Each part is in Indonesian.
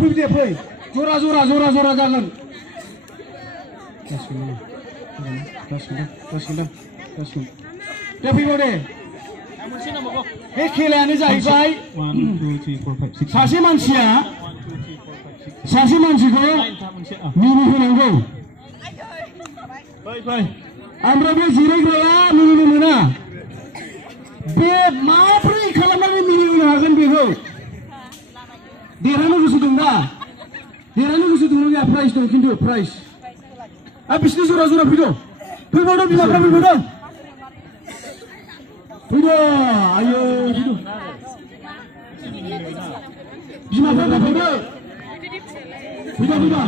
फै दे फै जरा जागोन दे फैबाव दे बे खेलायानो जाहैबाय सासे मानसिखौ मिनि होनांगौ ओमफ्राय बे जिरायग्राया मिनिनो मोना बे माब्रै खालामनानै मिनिहोनो हागोन बेखौ देरहानो गोसो दं दा देरहानो गोसो दं गैया प्राइज दं खिन्थु प्राइज बिसिनि जरा फैबावदों बिमाफ्रा फैबावदों फैदो आयो बिमाफ्रा फैदो फैबावदों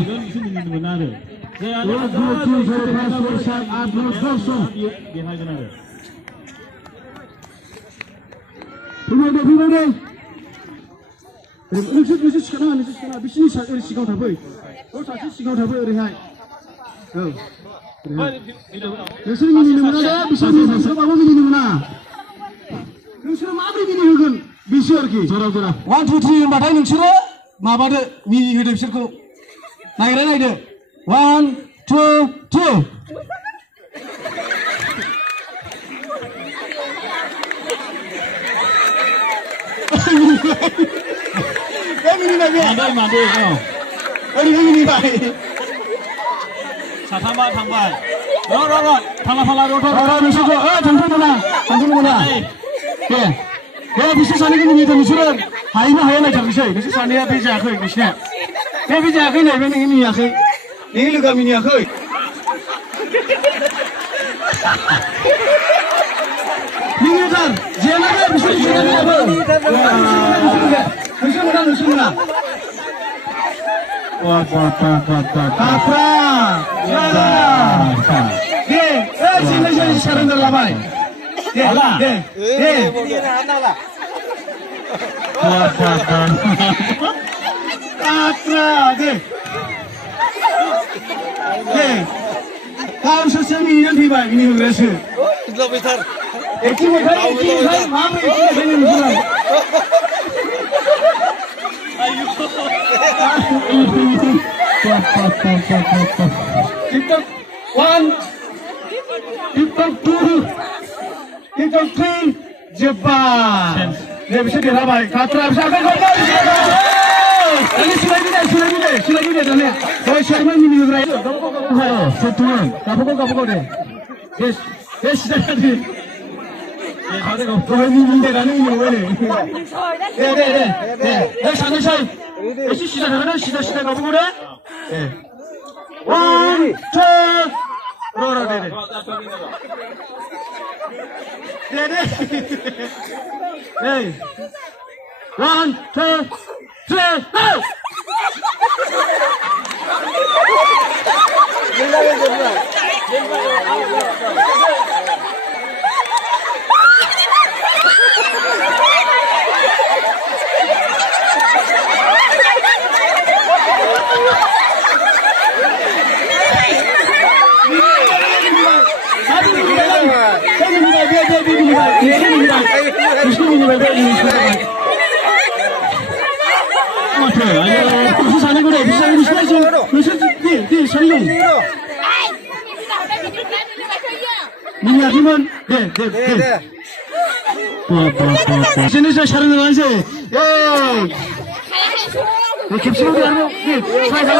नोंसोर सिखाङा बिसिनि सिगाङाव थाफै सासे सिगाङाव थाफै ओरैहाय नोंसोर मिनिनो मोना दे बिसोर माबा मिनिनो मोना नोंसोरो माबोरै मिनि होगोन बिसोर आरोखि जरा 1 2 3 होनबाथाय नोंसोरो माबादो मिनि होदो बिसोरखौ नायदो 1 2 3 ओरैहाय मिनिबाय साथामा थांबाय थांला नोंसोरखौ थांनो मोना दे बिसोर सानैखौ मिनिदों नोंसोरो हायोना हाया नायथारनोसै नोंसोर सानैया बे जायाखै नोंसिना बे जायाखै नै बे नोङो मिनियाखै नोङो लोगोआ मिनियाखै मिनिथार जेनाखै बिसोर जेनाखै नोंसोर मोना सारेन्डार लाबाय गावसोरसो मिनिनानै फैबाय मिनि होग्रायासो TikTok 1, TikTok 2, TikTok 3, Jepang. Dia bisa dirabai. Katra bisa kan? Ini sudah gede dah ni. Kau siapa ni minggu raya? Kau setuan. Kau deh. Yes dah ni. Kau ni minggu dah ni minggu ni. Sana. Sida kau deh. 1, 2, Rora deh. Hey, 1, 2, 3, go! Sini saya saran aja. Kepsi ada. Ada